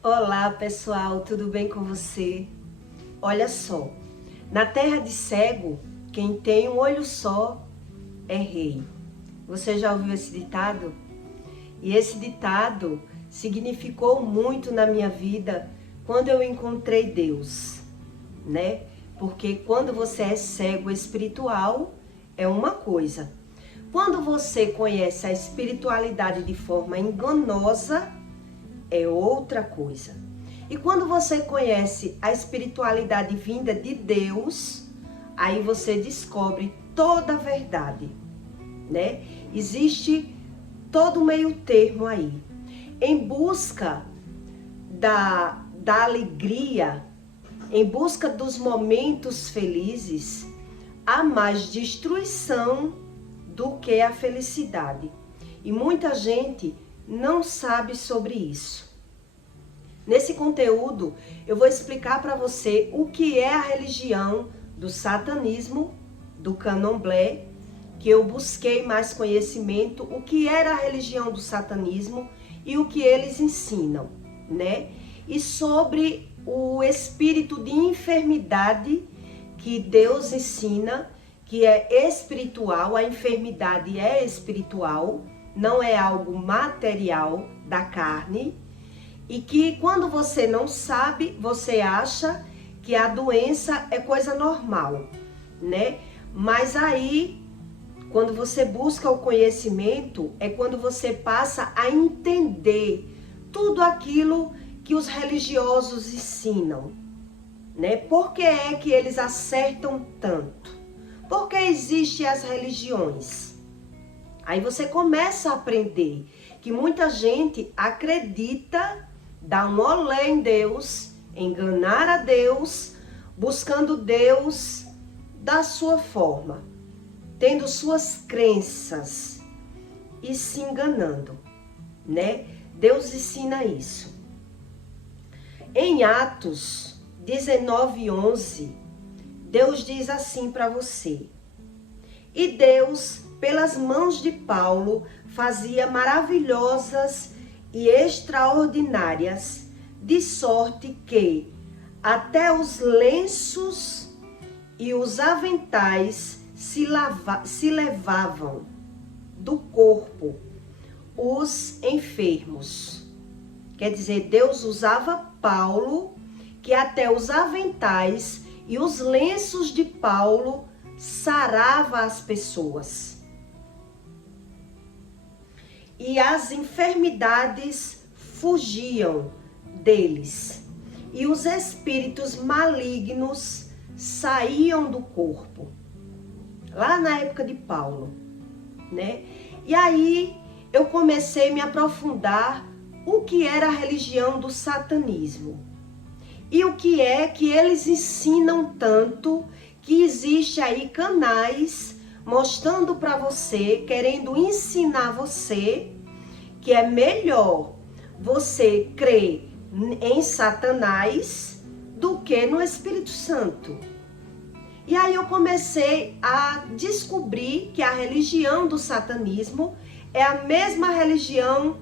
Olá pessoal, tudo bem com você? Olha só, na terra de cego, quem tem um olho só é rei. Você já ouviu esse ditado? E esse ditado significou muito na minha vida quando eu encontrei Deus, né? Porque quando você é cego espiritual, é uma coisa. Quando você conhece a espiritualidade de forma enganosa, é outra coisa. E quando você conhece a espiritualidade vinda de Deus, aí você descobre toda a verdade, né? Existe todo meio termo aí. Em busca da alegria, em busca dos momentos felizes, há mais destruição do que a felicidade. E muita gente não sabe sobre isso. Nesse conteúdo, eu vou explicar para você o que é a religião do satanismo, do candomblé, que eu busquei mais conhecimento, o que era a religião do satanismo e o que eles ensinam, né? E sobre o espírito de enfermidade que Deus ensina, que é espiritual, a enfermidade é espiritual, não é algo material da carne, e que quando você não sabe, você acha que a doença é coisa normal, né? Mas aí, quando você busca o conhecimento, é quando você passa a entender tudo aquilo que os religiosos ensinam, né? Por que é que eles acertam tanto? Por que existem as religiões? Aí você começa a aprender que muita gente acredita, dá um olé em Deus, enganar a Deus, buscando Deus da sua forma, tendo suas crenças e se enganando, né? Deus ensina isso. Em Atos 19:11, Deus diz assim para você: e Deus, pelas mãos de Paulo, fazia maravilhosas e extraordinárias, de sorte que até os lenços e os aventais se levavam do corpo os enfermos. Quer dizer, Deus usava Paulo, que até os aventais e os lenços de Paulo sarava as pessoas. E as enfermidades fugiam deles. E os espíritos malignos saíam do corpo. Lá na época de Paulo, né? E aí eu comecei a me aprofundar o que era a religião do satanismo. E o que é que eles ensinam tanto, que existe aí canais mostrando para você, querendo ensinar você que é melhor você crer em Satanás do que no Espírito Santo. E aí eu comecei a descobrir que a religião do satanismo é a mesma religião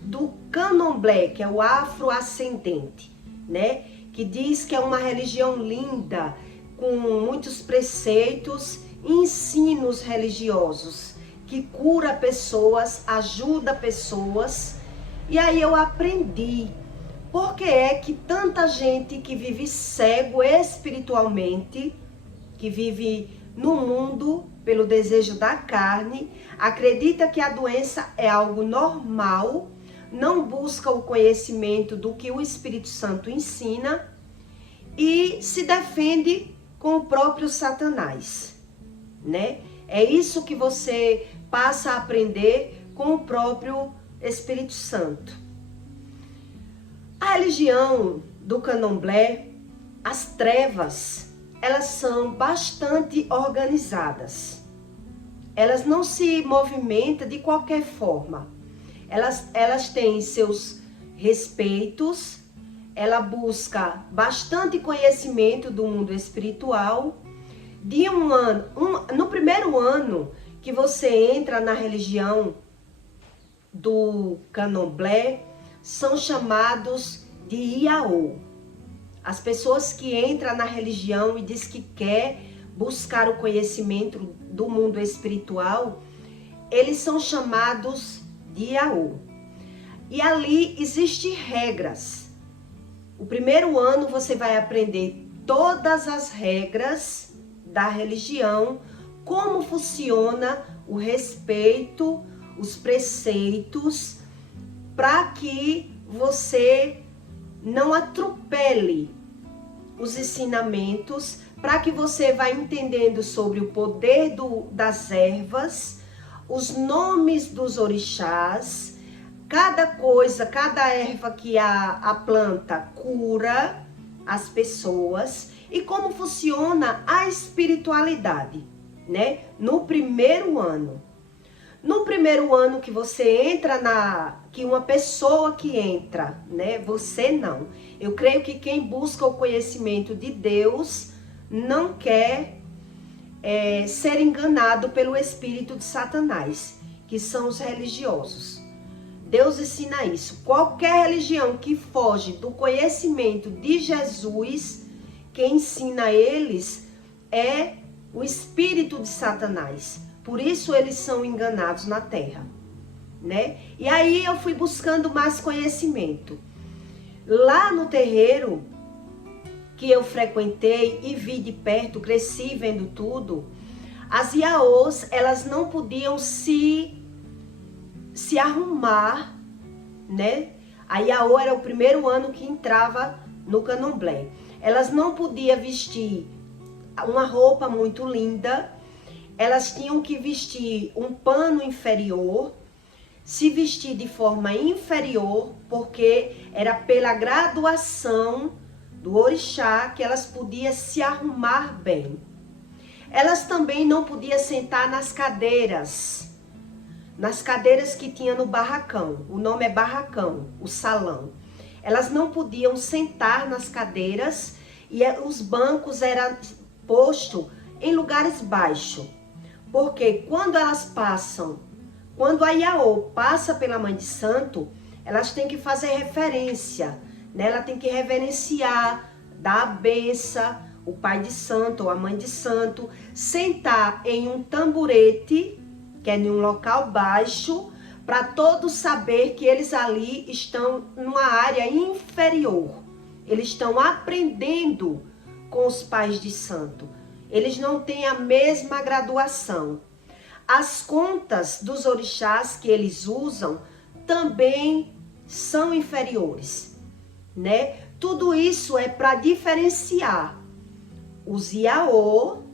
do candomblé, que é o afro-ascendente, né? Que diz que é uma religião linda, com muitos preceitos e ensinos religiosos, que cura pessoas, ajuda pessoas. E aí eu aprendi por que é que tanta gente que vive cego espiritualmente, que vive no mundo pelo desejo da carne, acredita que a doença é algo normal, não busca o conhecimento do que o Espírito Santo ensina e se defende com o próprio Satanás, né? É isso que você passa a aprender com o próprio Espírito Santo. A religião do candomblé, as trevas, elas são bastante organizadas. Elas não se movimentam de qualquer forma. Elas têm seus respeitos, ela busca bastante conhecimento do mundo espiritual. De no primeiro ano que você entra na religião do candomblé, são chamados de Iaô. As pessoas que entram na religião e diz que quer buscar o conhecimento do mundo espiritual, eles são chamados de Iaô. E ali existem regras. O primeiro ano você vai aprender todas as regras da religião, como funciona o respeito, os preceitos, para que você não atropele os ensinamentos, para que você vá entendendo sobre o poder das ervas, os nomes dos orixás, cada coisa, cada erva que a planta cura as pessoas e como funciona a espiritualidade, né? No primeiro ano. No primeiro ano que você entra que uma pessoa que entra, né? Você não. Eu creio que quem busca o conhecimento de Deus não quer ser enganado pelo espírito de Satanás, que são os religiosos. Deus ensina isso. Qualquer religião que foge do conhecimento de Jesus, quem ensina eles é o espírito de Satanás. Por isso eles são enganados na terra, né? E aí eu fui buscando mais conhecimento. Lá no terreiro que eu frequentei e vi de perto, cresci vendo tudo, as Iaôs, elas não podiam se arrumar, né? A Iaô era o primeiro ano que entrava no candomblé. Elas não podiam vestir uma roupa muito linda, elas tinham que vestir um pano inferior, se vestir de forma inferior, porque era pela graduação do orixá que elas podiam se arrumar bem. Elas também não podiam sentar nas cadeiras que tinha no barracão. O nome é barracão, o salão. Elas não podiam sentar nas cadeiras e os bancos eram postos em lugares baixos. Porque quando a Iaô passa pela Mãe de Santo, elas têm que fazer referência, né? Ela tem que reverenciar, dar a benção, o Pai de Santo ou a Mãe de Santo, sentar em um tamborete, que é em um local baixo, para todos saber que eles ali estão numa área inferior. Eles estão aprendendo com os pais de santo. Eles não têm a mesma graduação. As contas dos orixás que eles usam também são inferiores, né? Tudo isso é para diferenciar os Iaô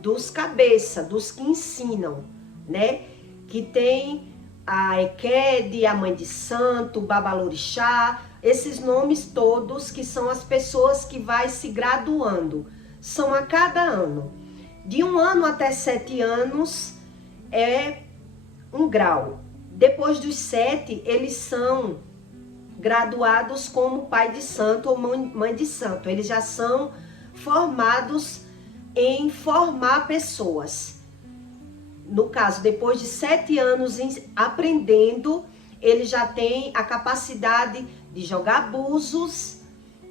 dos cabeça, dos que ensinam, né? Que tem a Equede, a Mãe de Santo, o Babalorixá, esses nomes todos que são as pessoas que vai se graduando. São a cada ano. De 1 ano até 7 anos é um grau. Depois dos 7, eles são graduados como pai de santo ou mãe de santo. Eles já são formados em formar pessoas. No caso, depois de 7 anos aprendendo, ele já tem a capacidade de jogar búzios,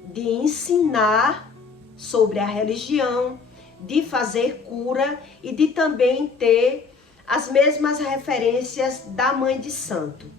de ensinar sobre a religião, de fazer cura e de também ter as mesmas referências da mãe de santo.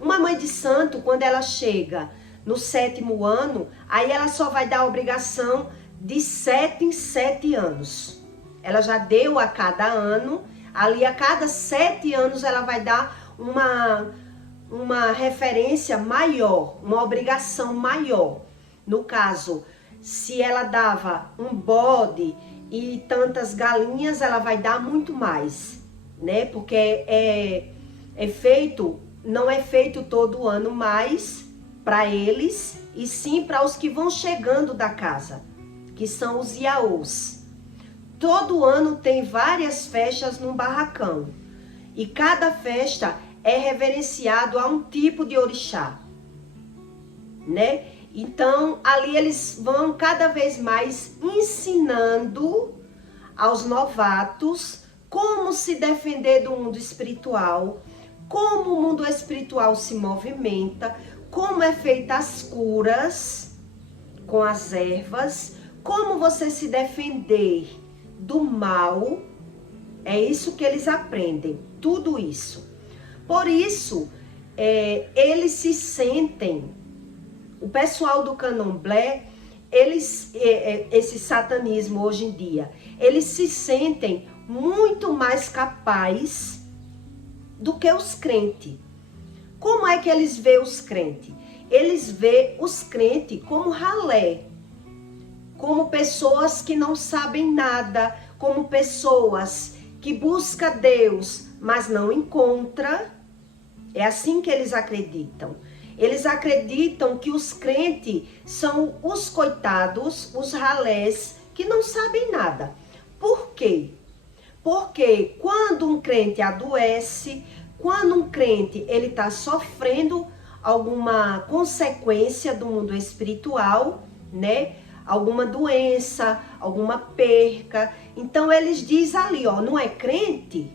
Uma mãe de santo, quando ela chega no 7º ano, aí ela só vai dar a obrigação de 7 em 7 anos. Ela já deu a cada ano, ali a cada 7 anos ela vai dar uma referência maior, uma obrigação maior. No caso, se ela dava um bode e tantas galinhas, ela vai dar muito mais, né? Porque não é feito todo ano mais para eles, e sim para os que vão chegando da casa, que são os Iaôs. Todo ano tem várias festas num barracão, e cada festa é reverenciado a um tipo de orixá, né? Então, ali eles vão cada vez mais ensinando aos novatos como se defender do mundo espiritual, como o mundo espiritual se movimenta, como é feita as curas com as ervas, como você se defender do mal. É isso que eles aprendem, tudo isso. Por isso, eles se sentem, o pessoal do candomblé, esse satanismo hoje em dia, eles se sentem muito mais capazes do que os crentes. Como é que eles veem os crentes? Eles veem os crentes como ralé, como pessoas que não sabem nada, como pessoas que buscam Deus, mas não encontram. É assim que eles acreditam. Eles acreditam que os crentes são os coitados, os ralés, que não sabem nada. Por quê? Porque quando um crente adoece, quando um crente ele está sofrendo alguma consequência do mundo espiritual, né? Alguma doença, alguma perca. Então eles dizem ali, ó, não é crente?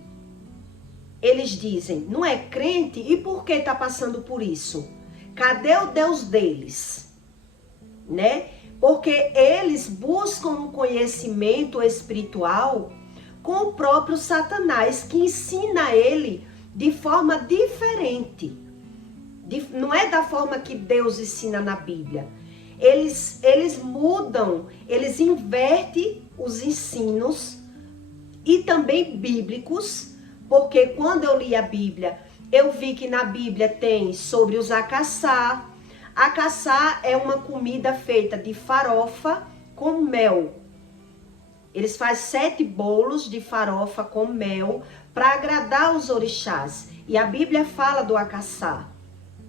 Eles dizem, não é crente? E por que está passando por isso? Cadê o Deus deles? Né? Porque eles buscam um conhecimento espiritual com o próprio Satanás, que ensina a ele de forma diferente. Não é da forma que Deus ensina na Bíblia. Eles mudam, eles invertem os ensinos e também bíblicos, porque quando eu li a Bíblia, eu vi que na Bíblia tem sobre os acaçá. Acaçá é uma comida feita de farofa com mel. Eles fazem 7 bolos de farofa com mel para agradar os orixás. E a Bíblia fala do acaçá,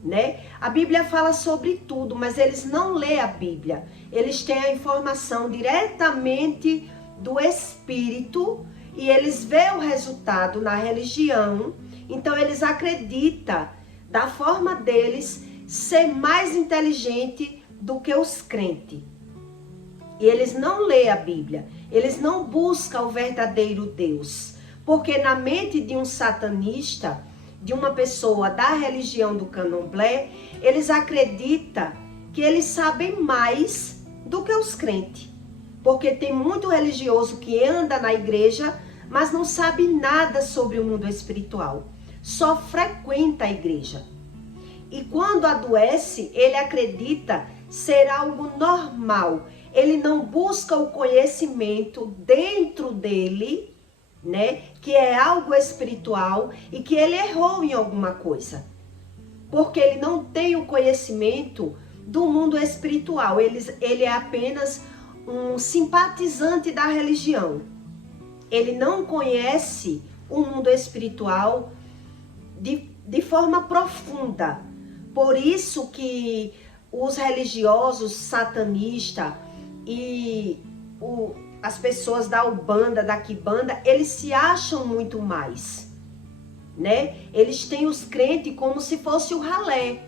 né? A Bíblia fala sobre tudo, mas eles não lêem a Bíblia. Eles têm a informação diretamente do Espírito e eles veem o resultado na religião. Então eles acreditam, da forma deles, ser mais inteligente do que os crentes. E eles não leem a Bíblia. Eles não buscam o verdadeiro Deus. Porque na mente de um satanista, de uma pessoa da religião do candomblé, eles acreditam que eles sabem mais do que os crentes. Porque tem muito religioso que anda na igreja, mas não sabe nada sobre o mundo espiritual. Só frequenta a igreja. E quando adoece, ele acredita ser algo normal. Ele não busca o conhecimento dentro dele, né? Que é algo espiritual e que ele errou em alguma coisa. Porque ele não tem o conhecimento do mundo espiritual. Ele é apenas um simpatizante da religião. Ele não conhece o mundo espiritual de forma profunda. Por isso que os religiosos satanistas e as pessoas da Umbanda, da Quimbanda, eles se acham muito mais, né? Eles têm os crentes como se fosse o ralé,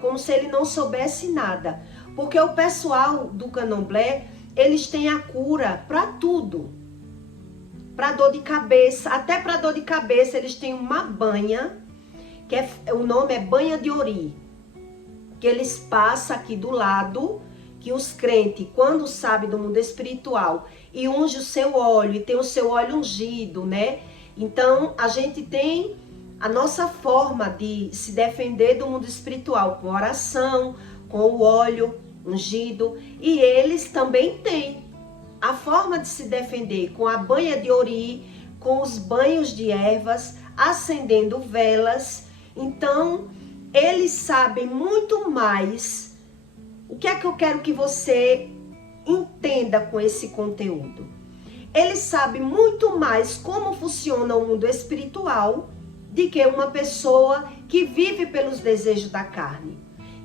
como se ele não soubesse nada. Porque o pessoal do candomblé, eles têm a cura para tudo. Para dor de cabeça, até para dor de cabeça, eles têm uma banha, o nome é banha de ori, que eles passam aqui do lado, que os crentes, quando sabem do mundo espiritual, e unge o seu óleo, e tem o seu óleo ungido, né? Então, a gente tem a nossa forma de se defender do mundo espiritual, com oração, com o óleo ungido, e eles também têm a forma de se defender com a banha de ori, com os banhos de ervas, acendendo velas. Então, eles sabem muito mais. O que é que eu quero que você entenda com esse conteúdo? Eles sabem muito mais como funciona o mundo espiritual do que uma pessoa que vive pelos desejos da carne,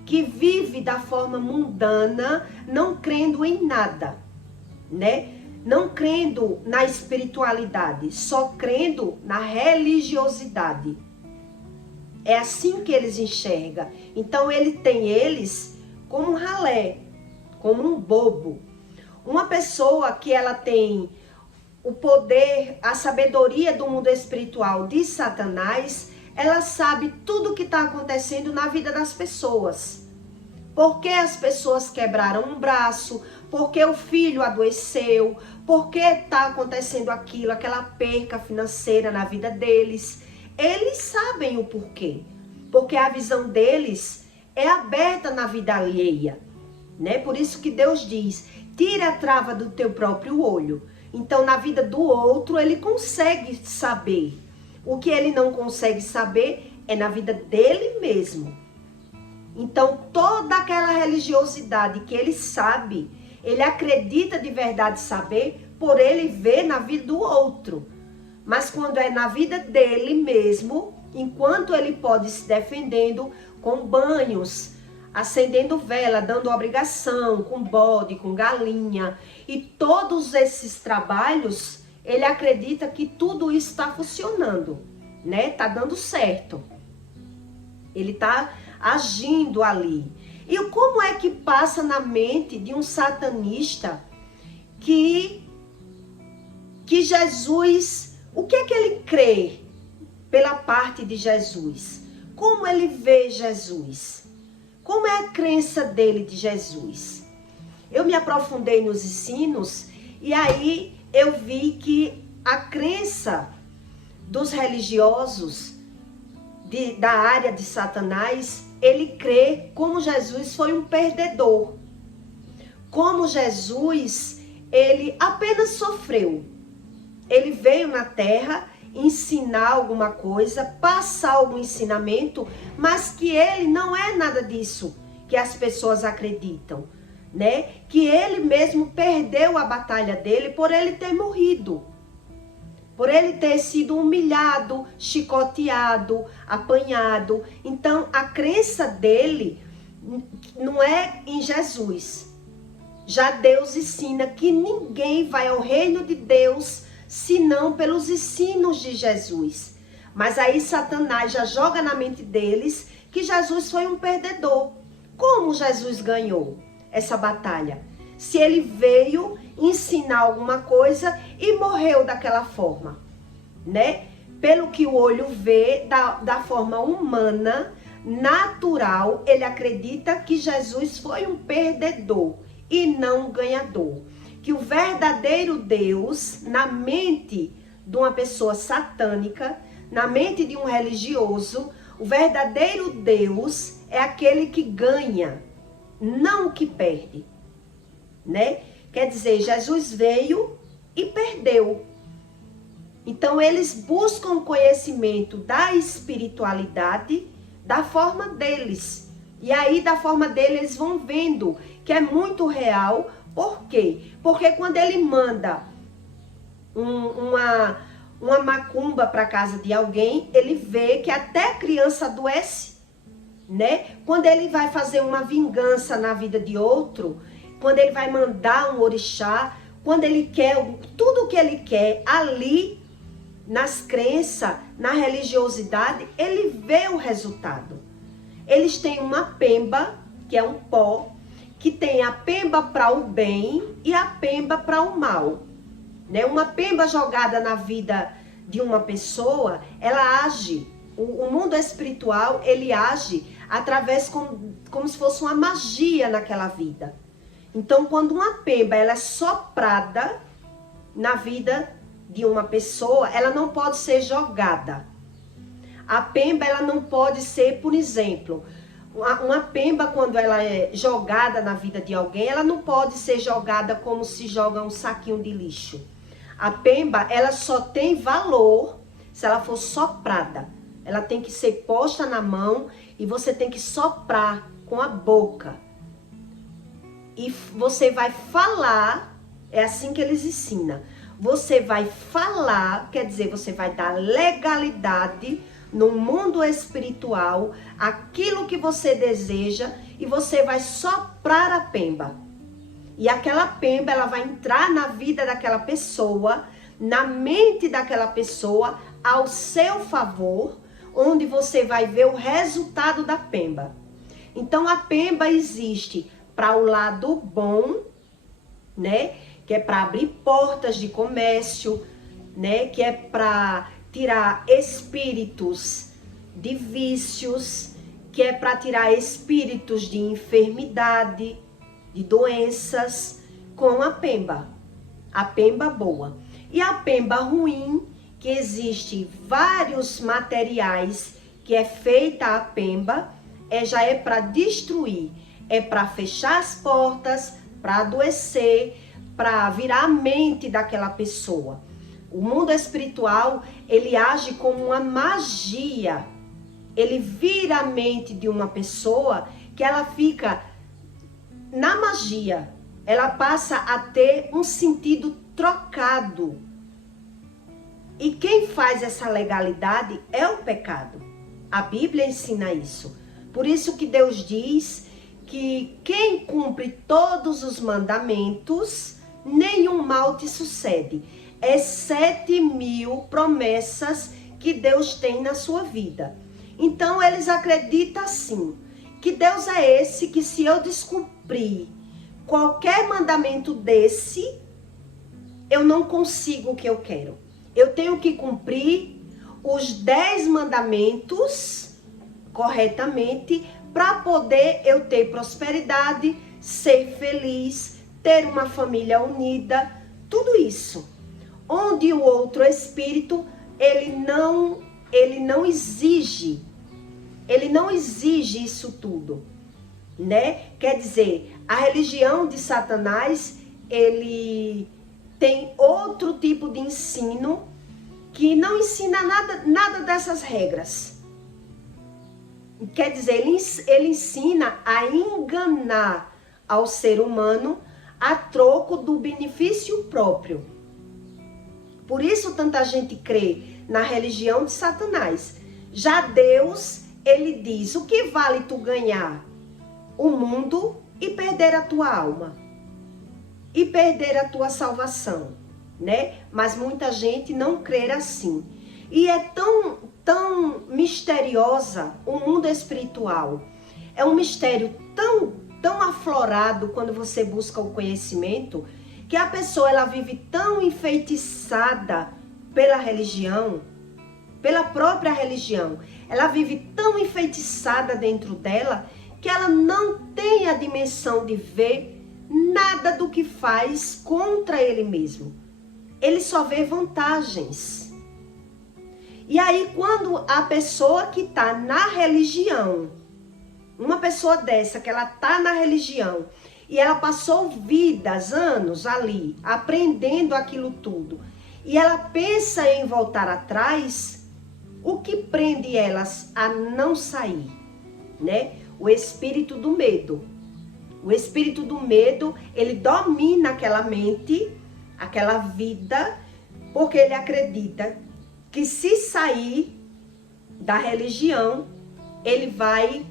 que vive da forma mundana, não crendo em nada, né? Não crendo na espiritualidade, só crendo na religiosidade. É assim que eles enxergam. Então ele tem eles como um ralé, como um bobo. Uma pessoa que ela tem o poder, a sabedoria do mundo espiritual de Satanás, ela sabe tudo o que está acontecendo na vida das pessoas. Por que as pessoas quebraram um braço? Por que o filho adoeceu? Por que está acontecendo aquilo, aquela perca financeira na vida deles? Eles sabem o porquê. Porque a visão deles é aberta na vida alheia, né? Por isso que Deus diz, tira a trava do teu próprio olho. Então, na vida do outro, ele consegue saber. O que ele não consegue saber é na vida dele mesmo. Então, toda aquela religiosidade que ele sabe, ele acredita de verdade saber, por ele ver na vida do outro. Mas quando é na vida dele mesmo, enquanto ele pode se defendendo com banhos, acendendo vela, dando obrigação, com bode, com galinha, e todos esses trabalhos, ele acredita que tudo isso está funcionando, né? Tá dando certo. Ele tá agindo ali. E como é que passa na mente de um satanista que Jesus, o que é que ele crê pela parte de Jesus? Como ele vê Jesus? Como é a crença dele de Jesus? Eu me aprofundei nos ensinos e aí eu vi que a crença dos religiosos da área de Satanás, ele crê como Jesus foi um perdedor. Como Jesus, ele apenas sofreu. Ele veio na terra ensinar alguma coisa, passar algum ensinamento, mas que ele não é nada disso que as pessoas acreditam, né? Que ele mesmo perdeu a batalha dele por ele ter morrido, por ele ter sido humilhado, chicoteado, apanhado. Então, a crença dele não é em Jesus. Já Deus ensina que ninguém vai ao reino de Deus senão pelos ensinos de Jesus. Mas aí Satanás já joga na mente deles que Jesus foi um perdedor. Como Jesus ganhou essa batalha? Se ele veio ensinar alguma coisa e morreu daquela forma, né? Pelo que o olho vê, da forma humana, natural, ele acredita que Jesus foi um perdedor e não um ganhador. Que o verdadeiro Deus, na mente de uma pessoa satânica, na mente de um religioso, o verdadeiro Deus é aquele que ganha, não o que perde, né? Quer dizer, Jesus veio e perdeu. Então, eles buscam conhecimento da espiritualidade da forma deles. E aí, da forma deles, eles vão vendo que é muito real. Por quê? Porque quando ele manda uma macumba para casa de alguém, ele vê que até criança adoece, né? Quando ele vai fazer uma vingança na vida de outro, quando ele vai mandar um orixá, quando ele quer tudo o que ele quer ali, nas crenças, na religiosidade, ele vê o resultado. Eles têm uma pemba, que é um pó, que tem a pemba para o bem e a pemba para o mal, né? Uma pemba jogada na vida de uma pessoa, ela age, o mundo espiritual, ele age através como se fosse uma magia naquela vida. Então, quando uma pemba ela é soprada na vida de uma pessoa, ela não pode ser jogada. A pemba ela não pode ser, por exemplo, uma pemba, quando ela é jogada na vida de alguém, ela não pode ser jogada como se joga um saquinho de lixo. A pemba, ela só tem valor se ela for soprada. Ela tem que ser posta na mão e você tem que soprar com a boca. E você vai falar, é assim que eles ensinam. Você vai falar, quer dizer, você vai dar legalidade no mundo espiritual, aquilo que você deseja, e você vai soprar a pemba. E aquela pemba, ela vai entrar na vida daquela pessoa, na mente daquela pessoa, ao seu favor, onde você vai ver o resultado da pemba. Então, a pemba existe para o lado bom, né? Que é para abrir portas de comércio, né? Que é para tirar espíritos de vícios, que é para tirar espíritos de enfermidade, de doenças, com a pemba boa. E a pemba ruim, que existe vários materiais que é feita a pemba, já é para destruir, é para fechar as portas, para adoecer, para virar a mente daquela pessoa. O mundo espiritual, ele age como uma magia. Ele vira a mente de uma pessoa que ela fica na magia. Ela passa a ter um sentido trocado. E quem faz essa legalidade é o pecado. A Bíblia ensina isso. Por isso que Deus diz que quem cumpre todos os mandamentos, nenhum mal te sucede. É 7.000 promessas que Deus tem na sua vida. Então eles acreditam assim, que Deus é esse que se eu descumprir qualquer mandamento desse, eu não consigo o que eu quero. Eu tenho que cumprir os 10 mandamentos corretamente para poder eu ter prosperidade, ser feliz, ter uma família unida, tudo isso. Onde o outro espírito, ele não exige isso tudo, né? Quer dizer, a religião de Satanás, ele tem outro tipo de ensino que não ensina nada dessas regras. Quer dizer, ele ensina a enganar ao ser humano a troco do benefício próprio. Por isso tanta gente crê na religião de Satanás. Já Deus, ele diz, o que vale tu ganhar o mundo e perder a tua alma? E perder a tua salvação, né? Mas muita gente não crê assim. E é tão misteriosa o mundo espiritual. É um mistério tão aflorado quando você busca o conhecimento, que a pessoa ela vive tão enfeitiçada pela religião, pela própria religião. Ela vive tão enfeitiçada dentro dela que ela não tem a dimensão de ver nada do que faz contra ele mesmo. Ele só vê vantagens. E aí quando a pessoa que está na religião, uma pessoa dessa que ela está na religião, e ela passou vidas, anos ali, aprendendo aquilo tudo, e ela pensa em voltar atrás, o que prende elas a não sair, né? O espírito do medo. O espírito do medo, ele domina aquela mente, aquela vida, porque ele acredita que se sair da religião, ele vai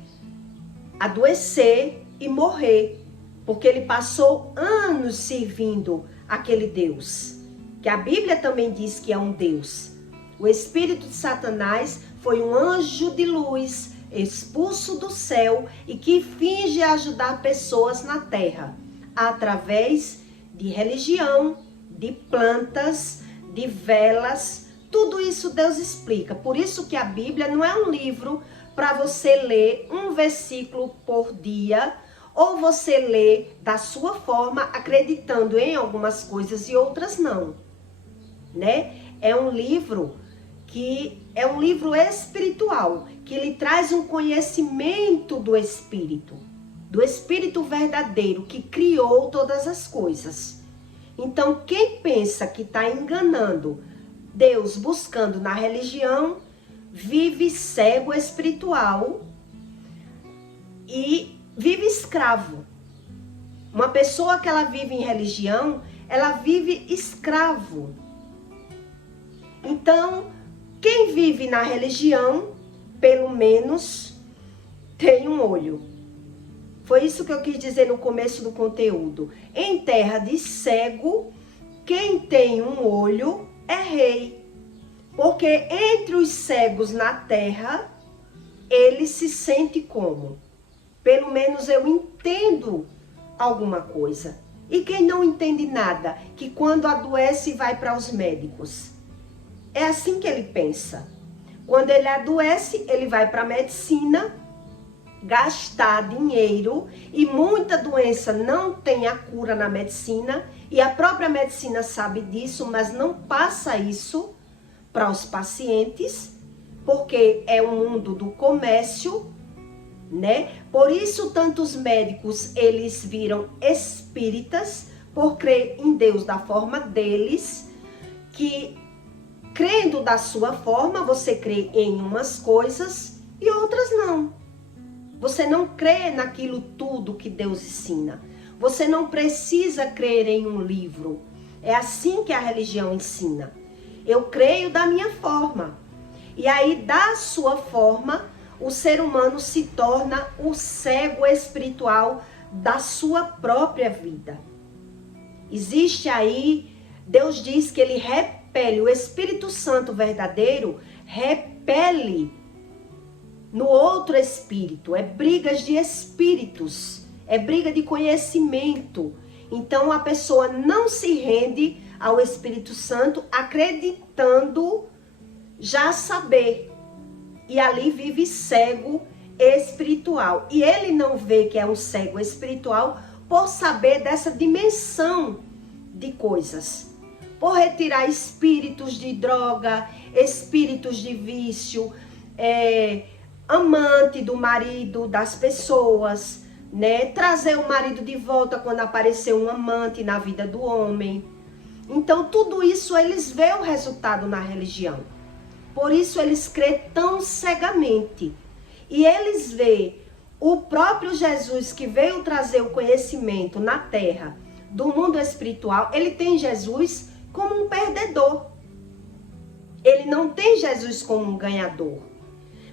adoecer e morrer, porque ele passou anos servindo aquele Deus, que a Bíblia também diz que é um Deus. O espírito de Satanás foi um anjo de luz, expulso do céu e que finge ajudar pessoas na terra, através de religião, de plantas, de velas, tudo isso Deus explica. Por isso que a Bíblia não é um livro para você ler um versículo por dia, ou você lê da sua forma, acreditando em algumas coisas e outras não, né? É um livro que é um livro espiritual, que lhe traz um conhecimento do Espírito verdadeiro, que criou todas as coisas. Então, quem pensa que está enganando Deus buscando na religião, vive cego espiritual e vive escravo. Uma pessoa que ela vive em religião, ela vive escravo. Então, quem vive na religião, pelo menos, tem um olho. Foi isso que eu quis dizer no começo do conteúdo. Em terra de cego, quem tem um olho é rei. Porque entre os cegos na terra, ele se sente como? Pelo menos eu entendo alguma coisa. E quem não entende nada, que quando adoece vai para os médicos. É assim que ele pensa. Quando ele adoece, ele vai para a medicina gastar dinheiro e muita doença não tem a cura na medicina e a própria medicina sabe disso, mas não passa isso para os pacientes, porque é um mundo do comércio, né? Por isso tantos médicos eles viram espíritas por crer em Deus da forma deles, que crendo da sua forma, você crê em umas coisas e outras não. Você não crê naquilo tudo que Deus ensina. Você não precisa crer em um livro. É assim que a religião ensina. Eu creio da minha forma. E aí, da sua forma, o ser humano se torna o cego espiritual da sua própria vida. Existe aí, Deus diz que ele repele, o Espírito Santo verdadeiro repele no outro espírito. É brigas de espíritos, é briga de conhecimento. Então a pessoa não se rende ao Espírito Santo acreditando já saber. E ali vive cego espiritual. E ele não vê que é um cego espiritual por saber dessa dimensão de coisas. Por retirar espíritos de droga, espíritos de vício, amante do marido das pessoas, né? Trazer o marido de volta quando apareceu um amante na vida do homem. Então tudo isso eles veem o resultado na religião. Por isso eles creem tão cegamente. E eles veem o próprio Jesus que veio trazer o conhecimento na terra do mundo espiritual, ele tem Jesus como um perdedor. Ele não tem Jesus como um ganhador.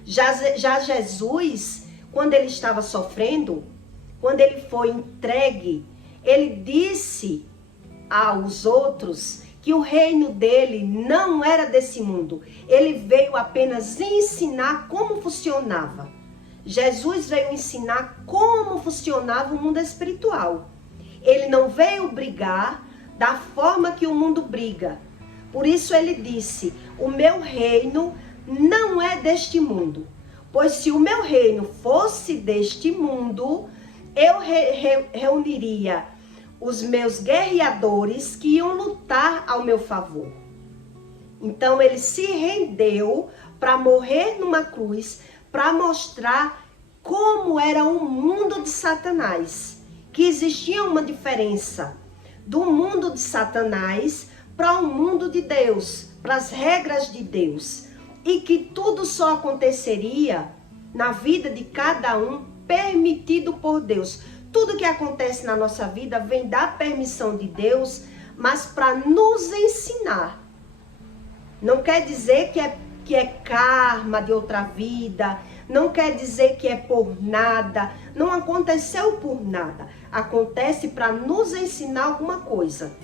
Já Jesus, quando ele estava sofrendo, quando ele foi entregue, ele disse aos outros que o reino dele não era desse mundo. Ele veio apenas ensinar como funcionava. Jesus veio ensinar como funcionava o mundo espiritual. Ele não veio brigar da forma que o mundo briga. Por isso ele disse, o meu reino não é deste mundo. Pois se o meu reino fosse deste mundo, eu reuniria os meus guerreadores que iam lutar ao meu favor. Então ele se rendeu para morrer numa cruz, para mostrar como era o mundo de Satanás. Que existia uma diferença do mundo de Satanás para o mundo de Deus, para as regras de Deus. E que tudo só aconteceria na vida de cada um permitido por Deus. Tudo que acontece na nossa vida vem da permissão de Deus, mas para nos ensinar. Não quer dizer que é karma de outra vida, não quer dizer que é por nada, não aconteceu por nada. Acontece para nos ensinar alguma coisa.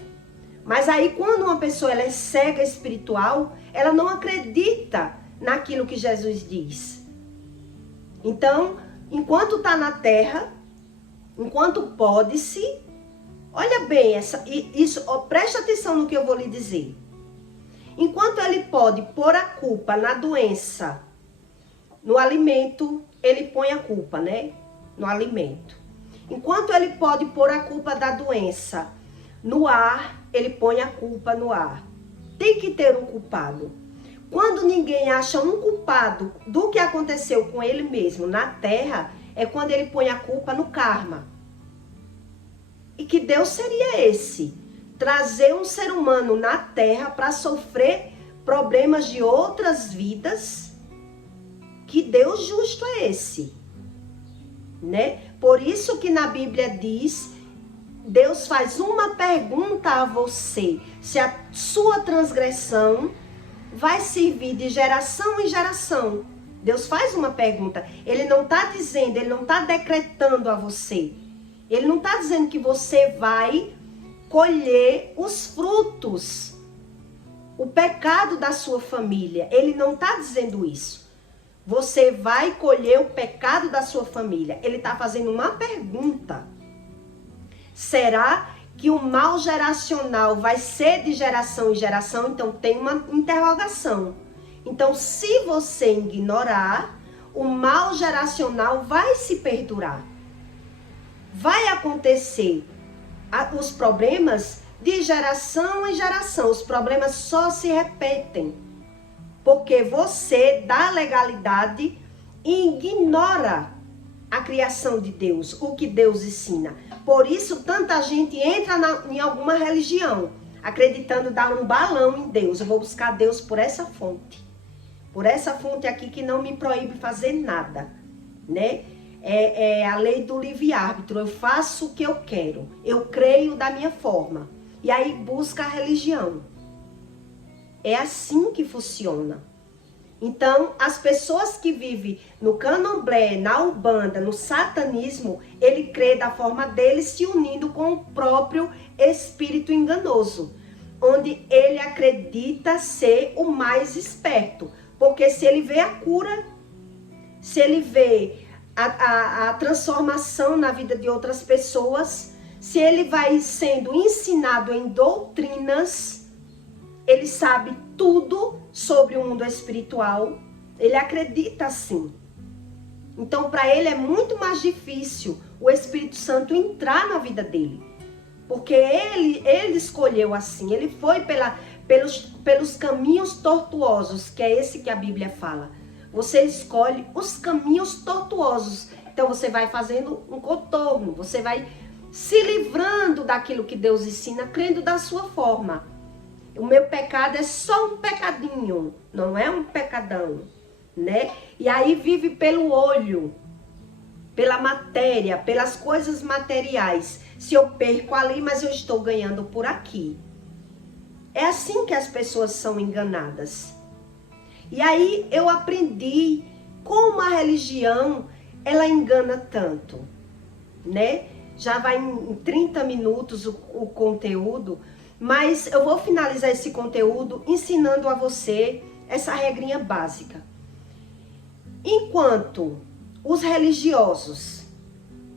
Mas aí quando uma pessoa ela é cega espiritual, ela não acredita naquilo que Jesus diz. Então, enquanto está na terra, enquanto pode-se, olha bem, preste atenção no que eu vou lhe dizer. Enquanto ele pode pôr a culpa na doença, no alimento, ele põe a culpa, né? No alimento. Enquanto ele pode pôr a culpa da doença no ar, ele põe a culpa no ar. Tem que ter um culpado. Quando ninguém acha um culpado do que aconteceu com ele mesmo na terra, é quando ele põe a culpa no karma. E que Deus seria esse? Trazer um ser humano na terra para sofrer problemas de outras vidas? Que Deus justo é esse? Né? Por isso que na Bíblia diz, Deus faz uma pergunta a você, se a sua transgressão vai servir de geração em geração. Deus faz uma pergunta. Ele não está dizendo, ele não está decretando a você. Ele não está dizendo que você vai colher os frutos, o pecado da sua família. Ele não está dizendo isso. Você vai colher o pecado da sua família. Ele está fazendo uma pergunta. Será que o mal geracional vai ser de geração em geração? Então tem uma interrogação. Então, se você ignorar, o mal geracional vai se perdurar. Vai acontecer os problemas de geração em geração. Os problemas só se repetem. Porque você dá legalidade e ignora a criação de Deus, o que Deus ensina. Por isso, tanta gente entra em alguma religião, acreditando dar um balão em Deus. Eu vou buscar Deus por essa fonte. Por essa fonte aqui que não me proíbe fazer nada, né? É a lei do livre-árbitro. Eu faço o que eu quero. Eu creio da minha forma. E aí busca a religião. É assim que funciona. Então, as pessoas que vivem no candomblé, na umbanda, no satanismo, ele crê da forma dele, se unindo com o próprio espírito enganoso, onde ele acredita ser o mais esperto. Porque se ele vê a cura, se ele vê a transformação na vida de outras pessoas, se ele vai sendo ensinado em doutrinas, ele sabe tudo sobre o mundo espiritual, ele acredita assim. Então, para ele é muito mais difícil o Espírito Santo entrar na vida dele. Porque ele escolheu assim, ele foi pelos caminhos tortuosos, que é esse que a Bíblia fala. Você escolhe os caminhos tortuosos. Então, você vai fazendo um contorno, você vai se livrando daquilo que Deus ensina, crendo da sua forma. O meu pecado é só um pecadinho, não é um pecadão, né? E aí vive pelo olho, pela matéria, pelas coisas materiais. Se eu perco ali, mas eu estou ganhando por aqui. É assim que as pessoas são enganadas. E aí eu aprendi como a religião, ela engana tanto, né? Já vai em 30 minutos o conteúdo, mas eu vou finalizar esse conteúdo ensinando a você essa regrinha básica. Enquanto os religiosos,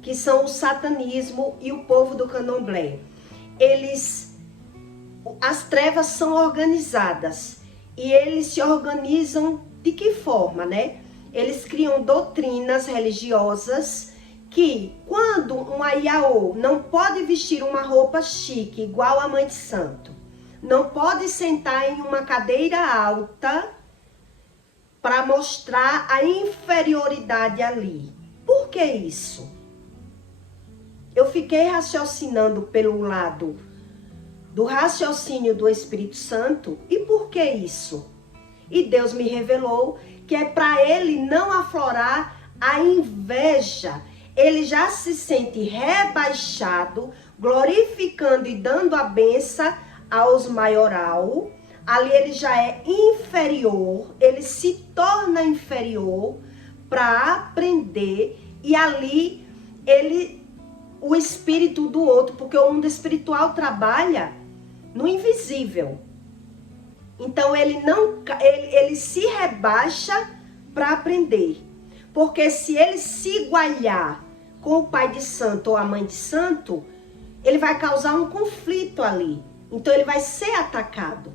que são o satanismo e o povo do candomblé, as trevas são organizadas e eles se organizam de que forma, né? Eles criam doutrinas religiosas que quando um aiaô não pode vestir uma roupa chique igual a mãe de santo, não pode sentar em uma cadeira alta para mostrar a inferioridade ali. Por que isso? Eu fiquei raciocinando pelo lado do raciocínio do Espírito Santo. E por que isso? E Deus me revelou que é para ele não aflorar a inveja. Ele já se sente rebaixado, glorificando e dando a benção aos maioral. Ali ele já é inferior, ele se torna inferior para aprender. E ali o espírito do outro, porque o mundo espiritual trabalha no invisível. Então ele se rebaixa para aprender. Porque se ele se igualar com o pai de santo ou a mãe de santo, ele vai causar um conflito ali. Então ele vai ser atacado.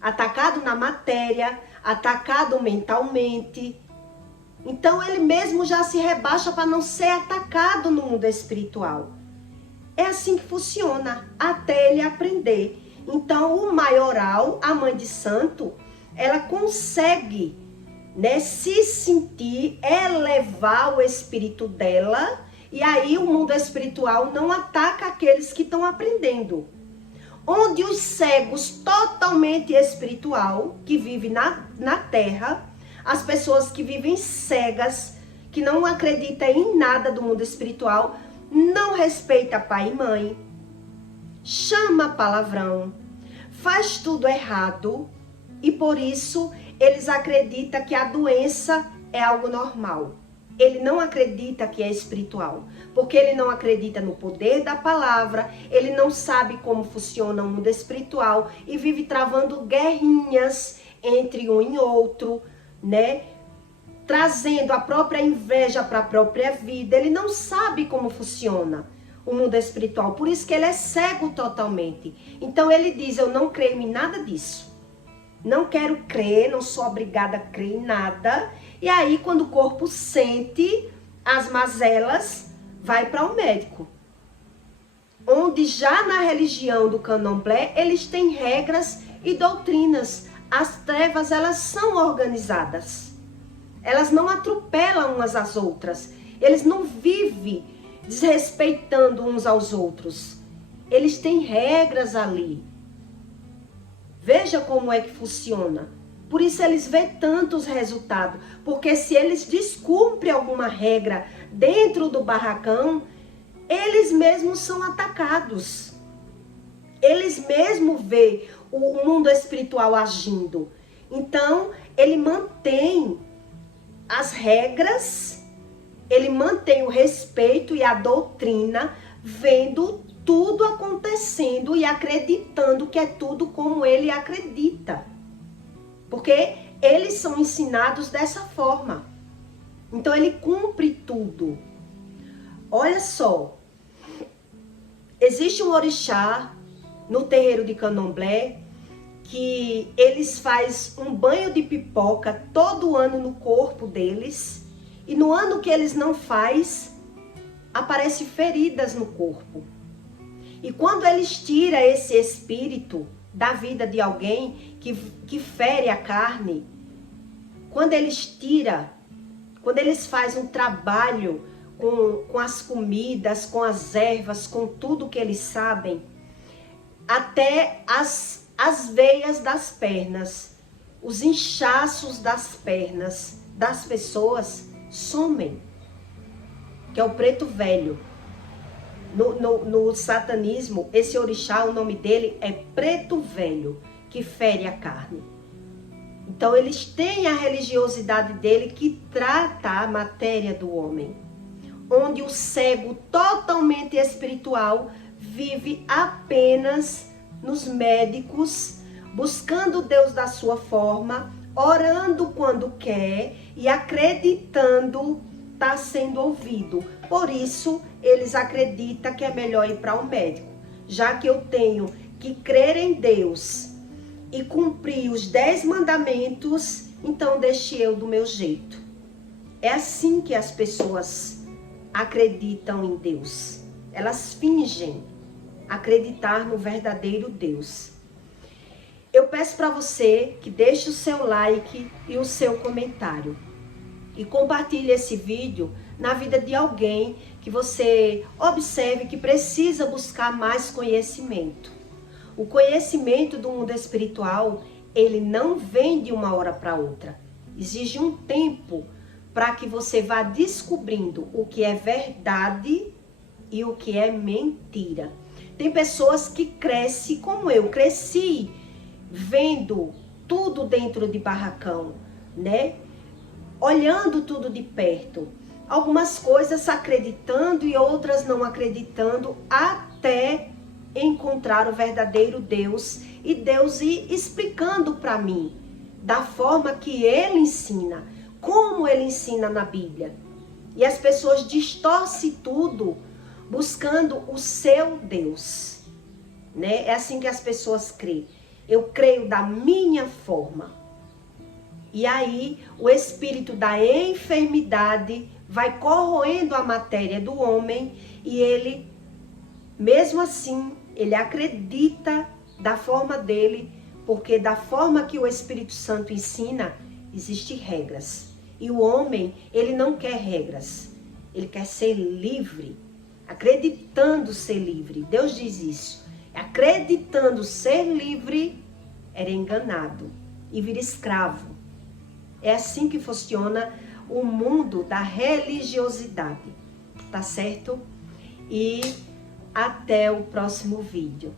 Atacado na matéria, atacado mentalmente. Então ele mesmo já se rebaixa para não ser atacado no mundo espiritual. É assim que funciona, até ele aprender. Então o maioral, a mãe de santo, ela consegue, né, se sentir, elevar o espírito dela, e aí o mundo espiritual não ataca aqueles que estão aprendendo. Onde os cegos totalmente espiritual, que vivem na terra, as pessoas que vivem cegas, que não acreditam em nada do mundo espiritual, não respeita pai e mãe, chama palavrão, faz tudo errado, e por isso eles acreditam que a doença é algo normal. Ele não acredita que é espiritual, porque ele não acredita no poder da palavra, ele não sabe como funciona o mundo espiritual e vive travando guerrinhas entre um e outro, né? Trazendo a própria inveja para a própria vida. Ele não sabe como funciona o mundo espiritual, por isso que ele é cego totalmente. Então ele diz: eu não creio em nada disso. Não quero crer, não sou obrigada a crer em nada. E aí, quando o corpo sente as mazelas, vai para o médico. Onde já na religião do candomblé, eles têm regras e doutrinas. As trevas, elas são organizadas. Elas não atropelam umas às outras. Eles não vivem desrespeitando uns aos outros. Eles têm regras ali. Veja como é que funciona. Por isso eles vêem tantos resultados. Porque se eles descumprem alguma regra dentro do barracão, eles mesmos são atacados. Eles mesmos veem o mundo espiritual agindo. Então, ele mantém as regras, ele mantém o respeito e a doutrina, vendo tudo acontecendo e acreditando que é tudo como ele acredita. Porque eles são ensinados dessa forma. Então ele cumpre tudo. Olha só, existe um orixá no terreiro de candomblé que eles fazem um banho de pipoca todo ano no corpo deles, e no ano que eles não fazem, aparecem feridas no corpo. E quando eles tiram esse espírito da vida de alguém que fere a carne, quando eles tiram, quando eles fazem um trabalho com as comidas, com as ervas, com tudo que eles sabem, até as veias das pernas, os inchaços das pernas das pessoas somem, que é o preto velho. No satanismo, esse orixá, o nome dele é preto velho, que fere a carne. Então eles têm a religiosidade dele que trata a matéria do homem, onde o cego totalmente espiritual vive apenas nos médicos, buscando Deus da sua forma, orando quando quer e acreditando estar sendo ouvido. Por isso, eles acreditam que é melhor ir para o médico. Já que eu tenho que crer em Deus e cumprir os 10 mandamentos, então deixe eu do meu jeito. É assim que as pessoas acreditam em Deus. Elas fingem acreditar no verdadeiro Deus. Eu peço para você que deixe o seu like e o seu comentário. E compartilhe esse vídeo na vida de alguém que você observe que precisa buscar mais conhecimento. O conhecimento do mundo espiritual, ele não vem de uma hora para outra. Exige um tempo para que você vá descobrindo o que é verdade e o que é mentira. Tem pessoas que crescem como eu cresci, vendo tudo dentro de barracão, né? Olhando tudo de perto. Algumas coisas acreditando e outras não acreditando, até encontrar o verdadeiro Deus e Deus ir explicando para mim da forma que ele ensina, como ele ensina na Bíblia. E as pessoas distorcem tudo buscando o seu Deus, né? É assim que as pessoas creem. Eu creio da minha forma. E aí o espírito da enfermidade vai corroendo a matéria do homem e ele, mesmo assim, ele acredita da forma dele, porque da forma que o Espírito Santo ensina, existem regras. E o homem, ele não quer regras, ele quer ser livre, acreditando ser livre. Deus diz isso. Acreditando ser livre, era enganado e vira escravo. É assim que funciona o mundo da religiosidade, tá certo? E até o próximo vídeo.